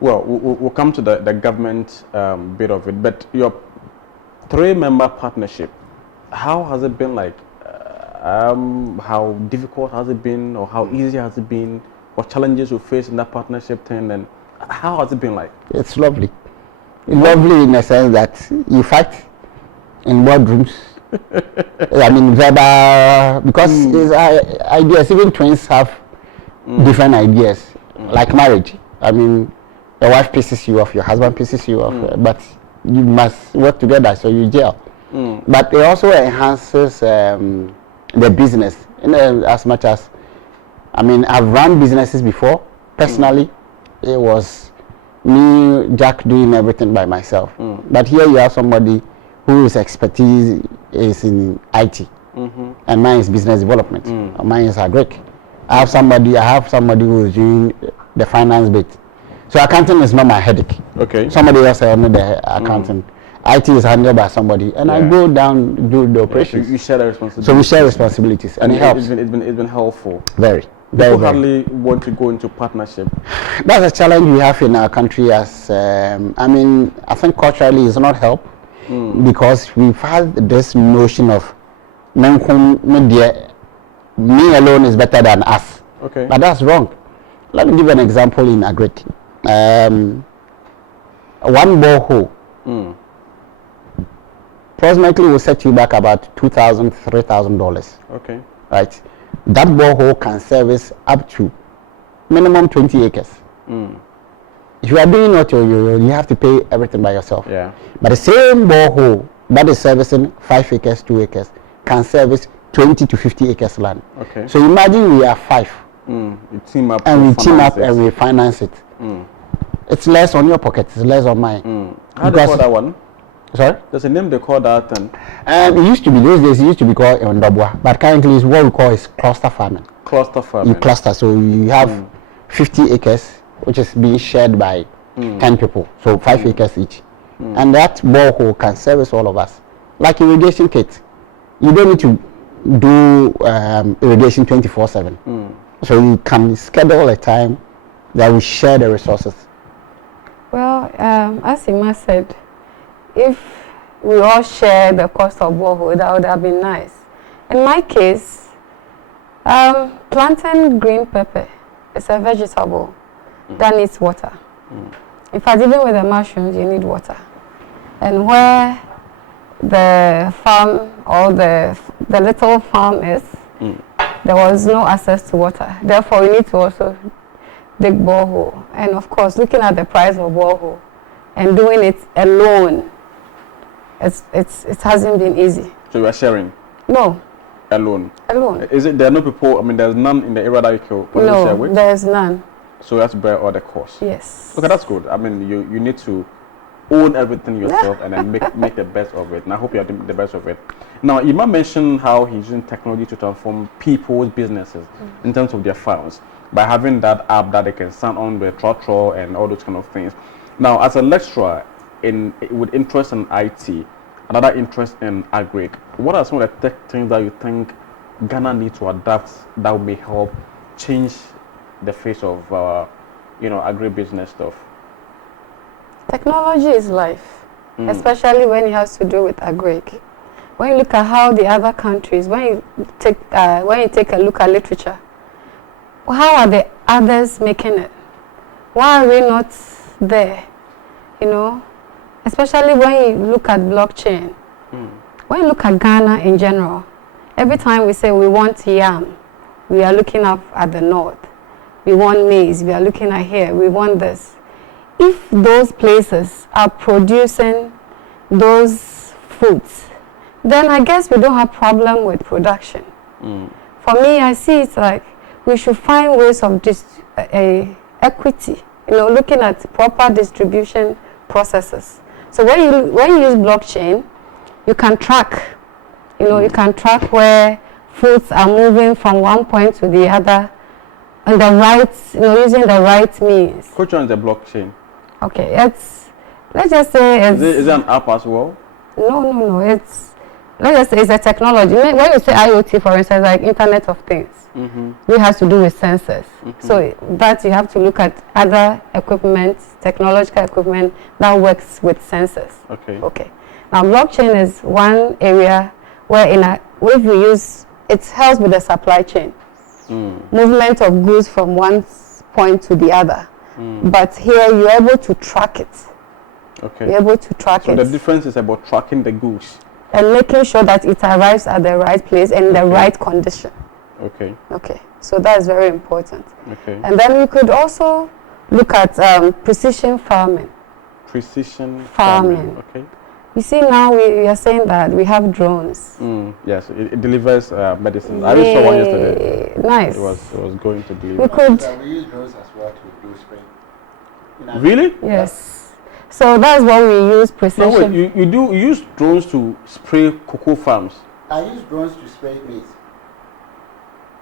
Well, we'll come to the government bit of it, but your 3-member partnership, how has it been like? How difficult has it been, or how easy has it been? What challenges you face in that partnership thing, and how has it been like? It's lovely. Lovely in the sense that you fight in boardrooms. I mean, verbal, because ideas, even twins have different ideas, like marriage. I mean, your wife pisses you off, your husband pisses you off, but you must work together, so you gel. But it also enhances the business, as much as, I mean, I've run businesses before. Personally, it was me, Jack, doing everything by myself. But here you have somebody whose expertise is in IT, and mine is business development. Mine is agric. I have somebody who is doing the finance bit. So accounting is not my headache. Okay. Somebody else handle the accounting. IT is handled by somebody, and I go down do the operations. So you share the responsibilities. So we share responsibilities, and it helps. It's been helpful. Very. People hardly want to go into partnership. That's a challenge we have in our country. As I mean, I think culturally it's not help, because we've had this notion of me alone is better than us. Okay. But that's wrong. Let me give you an example in agric. One borehole approximately will set you back about $2,000, $3,000. Okay. Right. That borehole can service up to minimum 20 acres. If you are doing what you have to pay everything by yourself. Yeah. But the same borehole that is servicing 5 acres, 2 acres can service 20 to 50 acres land. Okay. So imagine we are 5. You team up and we team up and we finance it. It's less on your pocket, it's less on mine. How do you call that one? Sorry? There's a name they call that. It used to be, those days it used to be called Ndobwa, but currently it's what we call is cluster farming. Cluster farming. You cluster, so you have 50 acres, which is being shared by 10 people, so 5 acres each. And that borehole can service all of us. Like irrigation kit, you don't need to do irrigation 24/7. So you can schedule a time that we share the resources. Well, as Ima said, if we all share the cost of borehole, that would have been nice. In my case, planting green pepper is a vegetable that needs water. In fact, even with the mushrooms, you need water. And where the farm or the little farm is, there was no access to water. Therefore, we need to also dig borehole. And of course, looking at the price of borehole and doing it alone, it hasn't been easy. So you are sharing? No. Alone? Alone. Is it, there are no people, I mean, there's none in the area that you can share with? No, there's none. So you have to bear all the costs? Yes. Okay, that's good. I mean, you need to own everything yourself and then make the best of it. And I hope you are doing the best of it. Now, Ima mentioned how he's using technology to transform people's businesses in terms of their farms by having that app that they can sign on with Trotro and all those kind of things. Now, as a lecturer with interest in IT, another interest in agric, what are some of the tech things that you think Ghana needs to adapt that may help change the face of, agribusiness stuff? Technology is life, especially when it has to do with agric. When you look at how the other countries, when you take a look at literature, how are the others making it? Why are we not there? Especially when you look at blockchain. When you look at Ghana in general, every time we say we want yam, we are looking up at the north. We want maize, we are looking at here, we want this. If those places are producing those foods, then I guess we don't have problem with production. For me, I see it's like we should find ways of equity, looking at proper distribution processes. So when you use blockchain, you can track, you can track where foods are moving from one point to the other, and the right, using the right means. Which one is the blockchain? Okay, let's just say it's... Is it an app as well? No, let's just say it's a technology. When you say IoT, for instance, like Internet of Things, it has to do with sensors. So that you have to look at other equipment technological equipment that works with sensors. Okay. Okay. Now, blockchain is one area where if we use, it helps with the supply chain. Movement of goods from one point to the other. But here you're able to track it. Okay. You're able to track it. So the difference is about tracking the goods. And making sure that it arrives at the right place and in the right condition. Okay. Okay. So that is very important. Okay. And then we could also look at precision farming. Precision Farming. Okay. You see, now we are saying that we have drones. Yes, it delivers medicine. I just saw one yesterday. Nice. It was going to deliver. We could. We use drones as well to do spray. Really? Yes. So that's what we use precision. No, wait, you use drones to spray cocoa farms. I use drones to spray maize.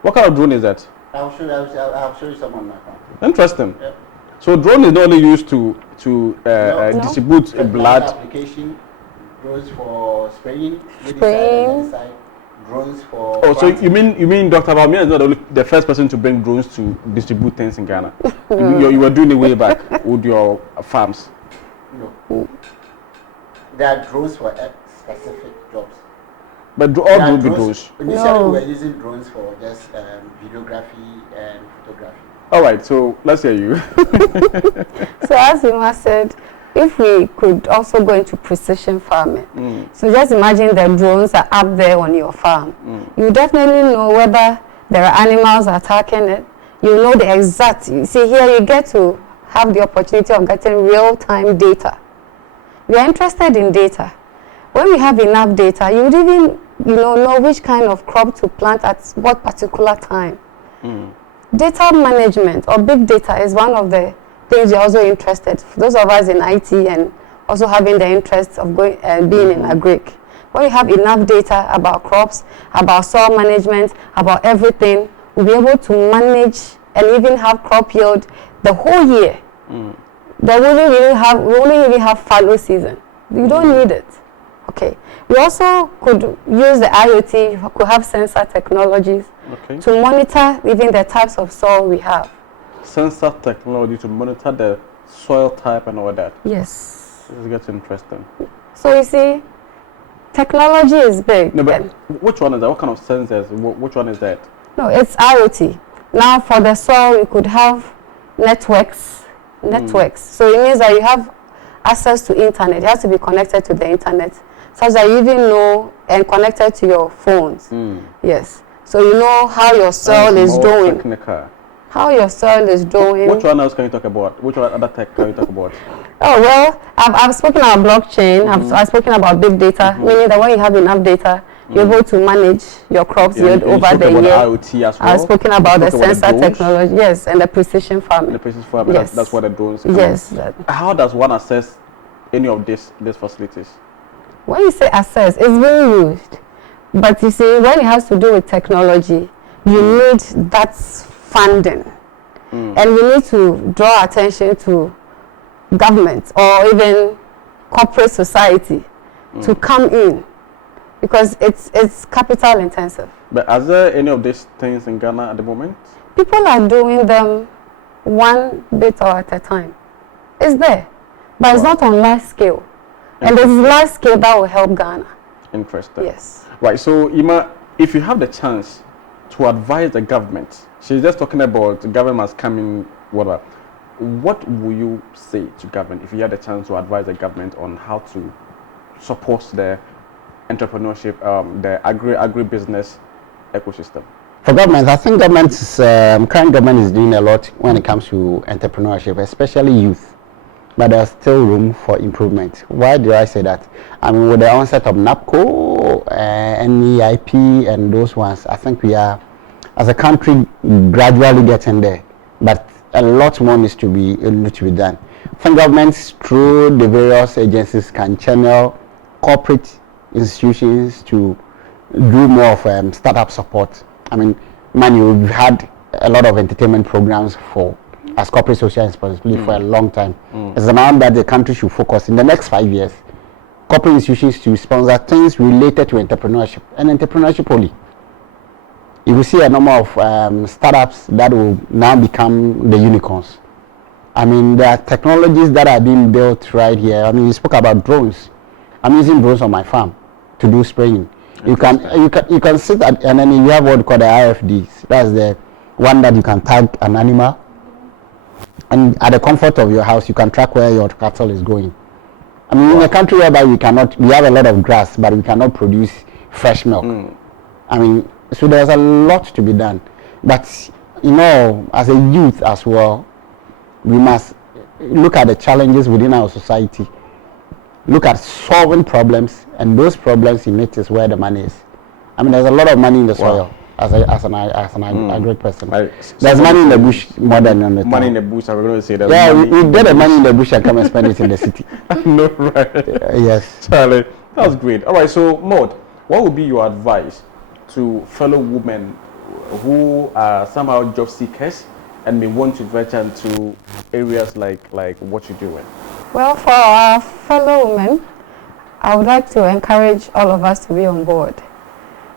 What kind of drone is that? I'll show you some on my phone. Interesting. Yep. So drone is not only used to No. distribute blood. Application, drones for spraying, Spraying. medicide, drones for. Oh, so you mean Dr. Balmia is not the first person to bring drones to distribute things in Ghana? you were doing it way back with your farms. No. There are drones for specific jobs. But all There are drones. Initially, No. we were using drones for just videography and photography. All right, so let's hear you. So as Ima said, if we could also go into precision farming. So just imagine the drones are up there on your farm. You definitely know whether there are animals attacking it. You know the exact. You see here, you get to have the opportunity of getting real-time data. We are interested in data. When we have enough data, you would even know which kind of crop to plant at what particular time. Data management or big data is one of the things you're also interested. For those of us in IT and also having the interest of being in agric. When you have enough data about crops, about soil management, about everything, we'll be able to manage and even have crop yield the whole year. We only really have fallow season. You don't need it. Okay. We also could use the IoT, could have sensor technologies to monitor even the types of soil we have. Sensor technology to monitor the soil type and all that. Yes. This gets interesting. So you see, technology is big. No, but which one is that? What kind of sensors? Which one is that? No, it's IoT. Now for the soil, we could have networks. So it means that you have access to internet. You have to be connected to the internet, such that you even know and connected to your phones. Yes. So you know how your soil is doing. Technical. How your soil is doing. Which one else can you talk about? Which other tech can you talk about? Oh, well, I've spoken about blockchain. I've spoken about big data, meaning that when you have enough data, you're able to manage your crops yield over the year. IoT as well. I've spoken about the sensor technology, yes, and the precision farming. The precision farming, yes. That's what the drones come Yes. How does one assess any of these facilities? When you say assess, it's being used. But you see, when it has to do with technology, you need that funding. And we need to draw attention to government or even corporate society to come in, because it's capital intensive. But are there any of these things in Ghana at the moment? People are doing them one bit or at a time. It's there, but it's not on large scale. And this large scale that will help Ghana. Interesting. Yes. Right, so Ima, if you have the chance to advise the government, she's just talking about the government must come in, whatever. What will you say to government if you had the chance to advise the government on how to support the entrepreneurship, the agribusiness ecosystem? For government, I think current government is doing a lot when it comes to entrepreneurship, especially youth. But there's still room for improvement. Why do I say that? I mean, with the onset of NAPCO, NEIP, and those ones, I think we are, as a country, gradually getting there. But a lot more needs to be done. I think governments, through the various agencies, can channel corporate institutions to do more of startup support. I mean, we've had a lot of entertainment programs as corporate social responsibility for a long time. It's a matter that the country should focus in the next 5 years. Corporate institutions to sponsor things related to entrepreneurship and entrepreneurship only. You will see a number of startups that will now become the unicorns. I mean, there are technologies that are being built right here. I mean, you spoke about drones. I'm using drones on my farm to do spraying. You can sit at, and then you have what we call the IFDs. That's the one that you can tag an animal, and at the comfort of your house, you can track where your cattle is going. I mean, in a country whereby we have a lot of grass, but we cannot produce fresh milk. I mean, so there's a lot to be done. But, you know, as a youth as well, we must look at the challenges within our society, look at solving problems, and those problems in it is where the money is. I mean, there's a lot of money in the soil as an agri person. There's money in the bush more than on the town. Money in the bush, I'm going to say that. Yeah, we get the money in the bush and come and spend it in the city. No, right. Yes. Charlie, that's great. All right, so Maud, what would be your advice to fellow women who are somehow job seekers and may want to venture into areas like what you're doing? Well, for our fellow women, I would like to encourage all of us to be on board.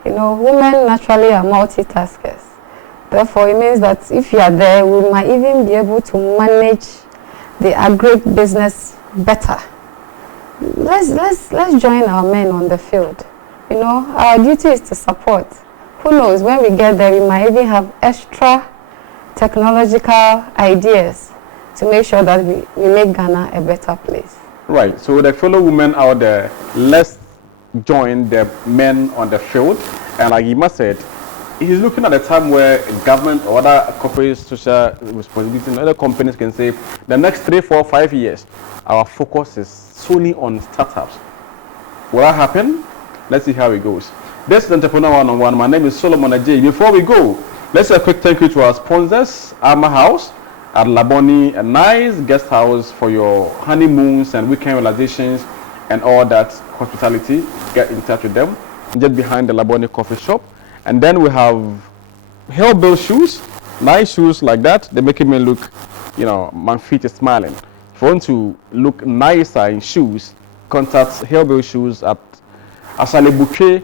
You know, women naturally are multitaskers. Therefore, it means that if you are there, we might even be able to manage the agribusiness better. Let's join our men on the field. You know, our duty is to support. Who knows, when we get there, we might even have extra technological ideas to make sure that we make Ghana a better place. Right, so the fellow women out there, let's join the men on the field. And like Ima said, he's looking at a time where government or other corporate social responsibilities and other companies can say the next 3, 4, 5 years, our focus is solely on startups. Will that happen? Let's see how it goes. This is Entrepreneur One-on-One. My name is Solomon Ajay. Before we go, let's say a quick thank you to our sponsors, Armour House at Laboni, a nice guest house for your honeymoons and weekend relaxations and all that hospitality. Get in touch with them just behind the Laboni coffee shop. And then we have Hillbill shoes, nice shoes like that. They're making me look, you know, my feet is smiling. If you want to look nicer in shoes, contact Hillbill shoes at Asale Bouquet,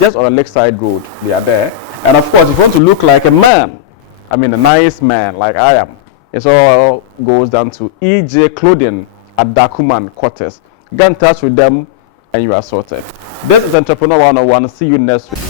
just on the Lakeside Road. They are there. And of course, if you want to look like a man, I mean a nice man like I am, it all goes down to EJ Clothing at Dakuman Quarters. Get in touch with them and you are sorted. This is Entrepreneur 101. See you next week.